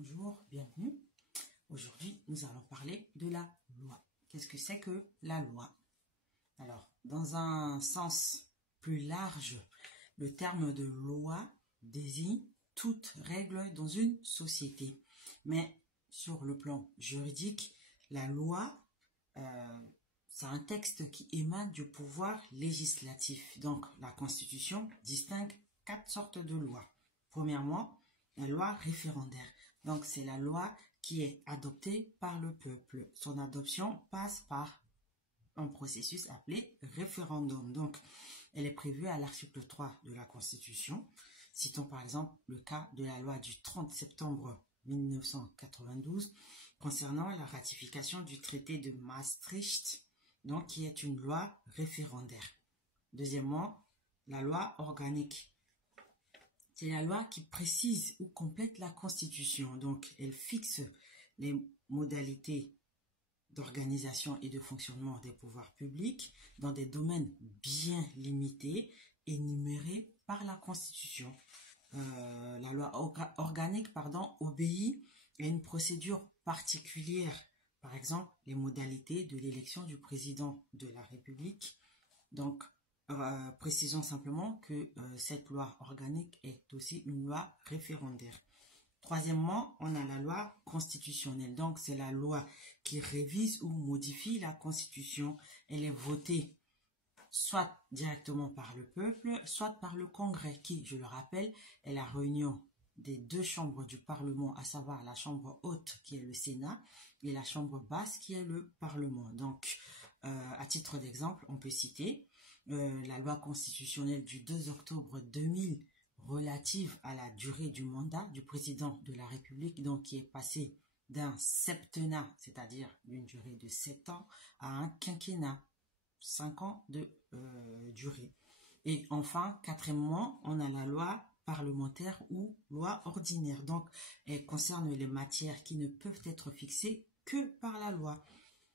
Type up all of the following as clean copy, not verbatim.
Bonjour, bienvenue. Aujourd'hui, nous allons parler de la loi. Qu'est-ce que c'est que la loi? Alors, dans un sens plus large, le terme de loi désigne toute règle dans une société. Mais sur le plan juridique, la loi, c'est un texte qui émane du pouvoir législatif. Donc, la Constitution distingue 4 sortes de lois. Premièrement, la loi référendaire. Donc, c'est la loi qui est adoptée par le peuple. Son adoption passe par un processus appelé référendum. Donc, elle est prévue à l'article 3 de la Constitution. Citons par exemple le cas de la loi du 30 septembre 1992 concernant la ratification du traité de Maastricht, donc qui est une loi référendaire. Deuxièmement, la loi organique. C'est la loi qui précise ou complète la Constitution. Donc, elle fixe les modalités d'organisation et de fonctionnement des pouvoirs publics dans des domaines bien limités, énumérés par la Constitution. La loi organique, obéit à une procédure particulière. Par exemple, les modalités de l'élection du président de la République. Donc, précisons simplement que cette loi organique est aussi une loi référendaire. Troisièmement, on a la loi constitutionnelle. Donc, c'est la loi qui révise ou modifie la Constitution. Elle est votée soit directement par le peuple, soit par le Congrès, qui, je le rappelle, est la réunion des deux chambres du Parlement, à savoir la chambre haute, qui est le Sénat, et la chambre basse, qui est le Parlement. Donc, à titre d'exemple, on peut citer la loi constitutionnelle du 2 octobre 2000 relative à la durée du mandat du président de la République, donc qui est passé d'un septennat, c'est-à-dire d'une durée de 7 ans, à un quinquennat, 5 ans de durée. Et enfin, quatrièmement, on a la loi parlementaire ou loi ordinaire. Donc, elle concerne les matières qui ne peuvent être fixées que par la loi,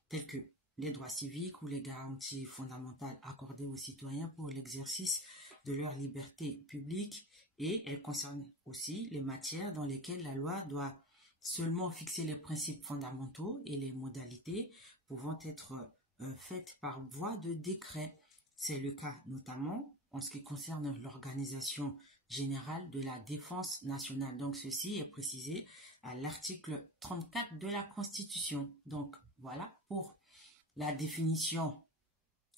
telles que les droits civiques ou les garanties fondamentales accordées aux citoyens pour l'exercice de leur liberté publique, et elle concerne aussi les matières dans lesquelles la loi doit seulement fixer les principes fondamentaux et les modalités pouvant être faites par voie de décret. C'est le cas notamment en ce qui concerne l'organisation générale de la défense nationale. Donc ceci est précisé à l'article 34 de la Constitution. Donc voilà pour la définition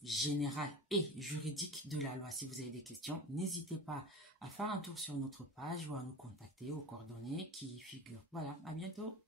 générale et juridique de la loi. Si vous avez des questions, n'hésitez pas à faire un tour sur notre page ou à nous contacter aux coordonnées qui figurent. Voilà, à bientôt.